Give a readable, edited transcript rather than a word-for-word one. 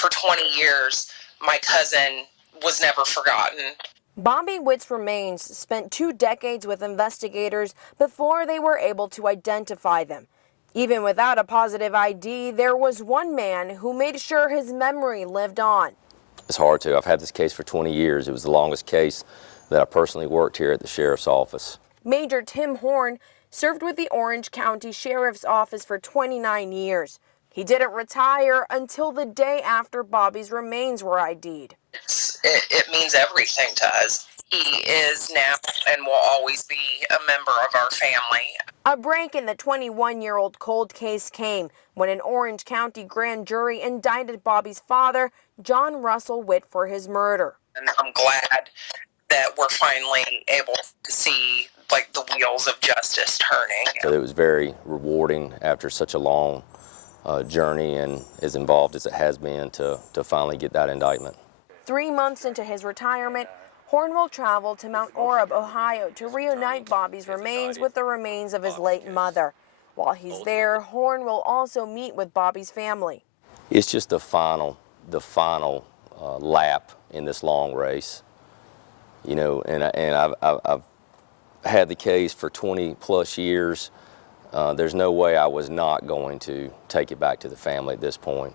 for 20 years, my cousin was never forgotten. Bobby Whitt's remains spent 2 decades with investigators before they were able to identify them. Even without a positive ID, there was one man who made sure his memory lived on. It's hard to. I've had this case for 20 years. It was the longest case that I personally worked here at the Sheriff's Office. Major Tim Horne served with the Orange County Sheriff's Office for 29 years. He didn't retire until the day after Bobby's remains were ID'd. It means everything to us. He is now and will always be a member of our family. A break in the 21-year-old cold case came when an Orange County grand jury indicted Bobby's father, John Russell Whitt, for his murder. And I'm glad that we're finally able to see the wheels of justice turning. So it was very rewarding after such a long journey and as involved as it has been to finally get that indictment. 3 months into his retirement, Horne will travel to Mount Orab, Ohio to reunite Bobby's remains with the remains of his late mother. While he's there, Horne will also meet with Bobby's family. It's just the final lap in this long race, you know, and I've had the case for 20 plus years. There's no way I was not going to take it back to the family at this point.